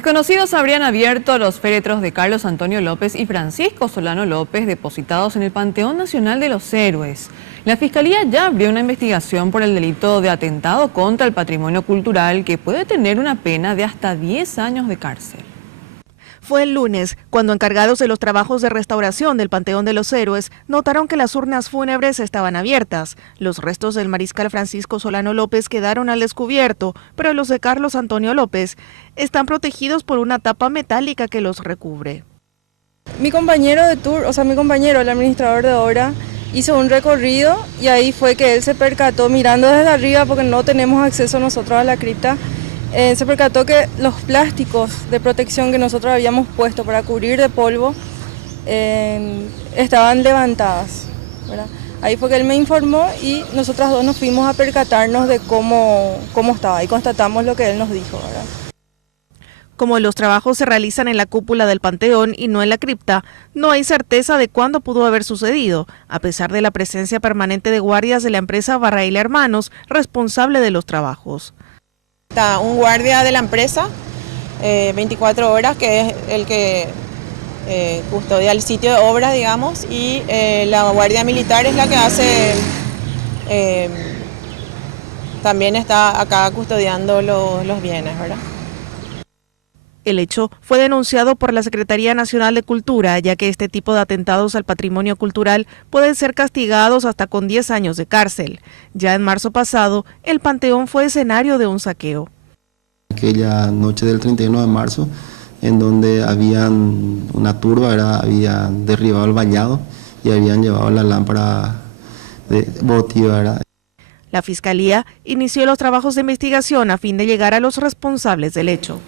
Desconocidos habrían abierto los féretros de Carlos Antonio López y Francisco Solano López depositados en el Panteón Nacional de los Héroes. La Fiscalía ya abrió una investigación por el delito de atentado contra el patrimonio cultural que puede tener una pena de hasta 10 años de cárcel. Fue el lunes cuando encargados de los trabajos de restauración del Panteón de los Héroes notaron que las urnas fúnebres estaban abiertas. Los restos del mariscal Francisco Solano López quedaron al descubierto, pero los de Carlos Antonio López están protegidos por una tapa metálica que los recubre. Mi compañero de tour, el administrador de obra, hizo un recorrido y ahí fue que él se percató mirando desde arriba porque no tenemos acceso nosotros a la cripta. Se percató que los plásticos de protección que nosotros habíamos puesto para cubrir de polvo estaban levantadas, ¿verdad? Ahí fue que él me informó y nosotras dos nos fuimos a percatarnos de cómo estaba y constatamos lo que él nos dijo, ¿verdad? Como los trabajos se realizan en la cúpula del panteón y no en la cripta, no hay certeza de cuándo pudo haber sucedido, a pesar de la presencia permanente de guardias de la empresa Barraila Hermanos, responsable de los trabajos. Está un guardia de la empresa, 24 horas, que es el que custodia el sitio de obra, digamos, y la guardia militar es la que hace, también está acá custodiando los bienes, ¿verdad? El hecho fue denunciado por la Secretaría Nacional de Cultura, ya que este tipo de atentados al patrimonio cultural pueden ser castigados hasta con 10 años de cárcel. Ya en marzo pasado, el Panteón fue escenario de un saqueo. Aquella noche del 31 de marzo, en donde habían una turba, habían derribado el vallado y habían llevado la lámpara de votiva. La Fiscalía inició los trabajos de investigación a fin de llegar a los responsables del hecho.